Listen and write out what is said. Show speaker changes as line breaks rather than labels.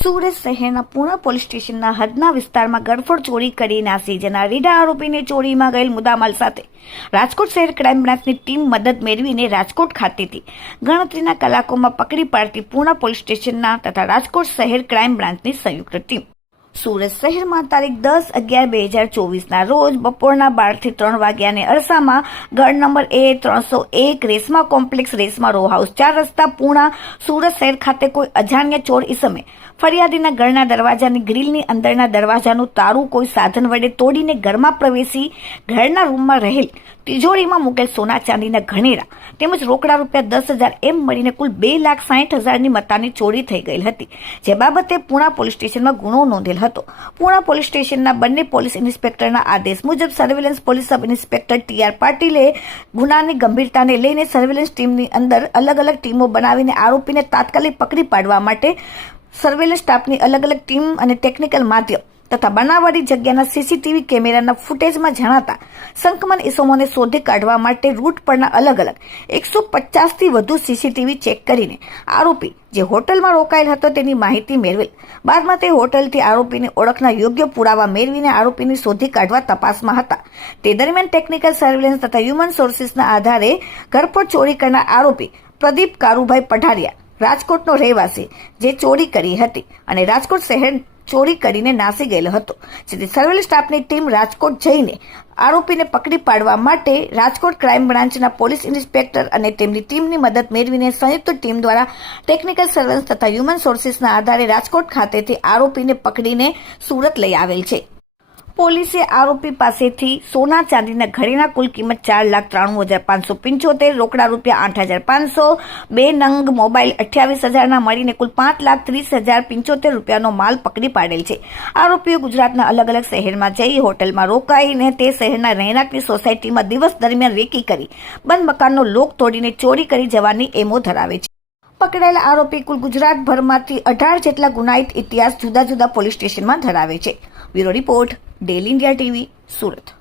સુરત શહેરના પૂર્ણ પોલીસ સ્ટેશનના હદના વિસ્તારમાં ગડફોડ ચોરી કરી નાસી, જેના રીઢા આરોપીને ચોરીમાં ગયેલ મુદ્દામાલ સાથે રાજકોટ શહેર ક્રાઇમ બ્રાન્ચની ટીમ મદદ મેળવીને રાજકોટ ખાતેથી ગણતરીના કલાકોમાં પકડી પાડતી પૂર્ણ પોલીસ સ્ટેશનના તથા રાજકોટ શહેર ક્રાઇમ બ્રાન્ચની સંયુક્ત ટીમ. સુરત શહેરમાં તારીખ દસ અગિયાર બે હજાર ચોવીસના રોજ બપોરના બારથી ત્રણ વાગ્યાને અરસામાં ગઢ નંબર એ ત્રણસો એક Reshma complex Reshma row house ચાર રસ્તા પૂણા સુરત શહેર ખાતે કોઈ અજાણ્યા ચોર ઈસમે. ફરિયાદીના ઘરના દરવાજાની ગ્રીલની અંદરના દરવાજાનું તારું કોઈ સાધન વડે તોડીને ઘરમાં પ્રવેશી ઘરના રૂમમાં રહેલ તિજોરીમાં મૂકેલ સોના ચાંદીના ઘણેરા તેમજ રોકડા રૂપિયા દસ હજાર એમ મળીને કુલ બે લાખ સાઠ હજારની મતાની ચોરી થઈ ગયેલ હતી. જે બાબતે પુણા પોલીસ સ્ટેશનમાં ગુનો નોંધેલ હતો. પુણા પોલીસ સ્ટેશનના બંને પોલીસ ઇન્સ્પેક્ટરના આદેશ મુજબ surveillance police sub inspector T R પાટીલે ગુનાની ગંભીરતાને લઈને સર્વેલન્સ ટીમની અંદર અલગ અલગ ટીમો બનાવીને આરોપીને તાત્કાલિક પકડી પાડવા માટે સર્વેલન્સ સ્ટાફની અલગ અલગ ટીમ અને ટેકનિકલ માધ્યમ તથા બનાવટી જગ્યાના સીસીટીવી કેમેરાના ફૂટેજમાં જણાતા સંકમન ઇસમોને શોધી કાઢવા માટે રૂટ પરના અલગ અલગ એકસો પચાસથી વધુ સીસીટીવી ચેક કરીને આરોપી જે હોટલમાં રોકાયેલ હતો તેની માહિતી મેળવેલ. બાદમાં તે હોટલથી આરોપીની ઓળખના યોગ્ય પુરાવા મેળવીને આરોપીને શોધી કાઢવા તપાસમાં હતા. તે દરમિયાન ટેકનિકલ સર્વેલન્સ તથા હ્યુમન સોર્સિસના આધારે ઘરપોટ ચોરી કરનાર આરોપી પ્રદીપ કારુભાઈ પઢારિયા, રાજકોટનો રહેવાસી, જે ચોરી કરી હતી અને રાજકોટ શહેર ચોરી કરીને નાસી ગયેલો હતો. જેથી સર્વેલ સ્ટાફની ટીમ રાજકોટ જઈને આરોપીને પકડી પાડવા માટે રાજકોટ ક્રાઇમ બ્રાન્ચના પોલીસ ઇન્સ્પેક્ટર અને તેમની ટીમની મદદ મેળવીને સંયુક્ત ટીમ દ્વારા ટેકનિકલ સર્વેલન્સ તથા હ્યુમન સોર્સિસના આધારે રાજકોટ ખાતેથી આરોપીને પકડીને સુરત લઈ આવેલ છે. પોલીસે આરોપી પાસેથી સોના ચાંદીના ઘરેના કુલ કિંમત ચાર લાખ ત્રાણું હજાર પાંચસો પંચોતેર, રોકડા રૂપિયા આઠ હજાર પાંચસો, બે નંગ મોબાઈલ અઠ્યાવીસ હજારના મળીને કુલ પાંચ લાખ ત્રીસ હજાર પંચોતેર રૂપિયાનો માલ પકડી પાડેલ છે. આરોપીઓ ગુજરાતના અલગ અલગ શહેરમાં જઈ હોટલમાં રોકાઈને તે શહેરના રહેણાંકની સોસાયટીમાં દિવસ દરમિયાન રેકી કરી, બંધ મકાનનો લોક તોડીને ચોરી કરી જવાની એમો ધરાવે છે. પકડાયેલા આરોપી કુલ ગુજરાતભરમાંથી અઢાર જેટલા ગુનાહિત ઇતિહાસ જુદા જુદા પોલીસ સ્ટેશનમાં ધરાવે છે. Bureau report daily India TV, Surat.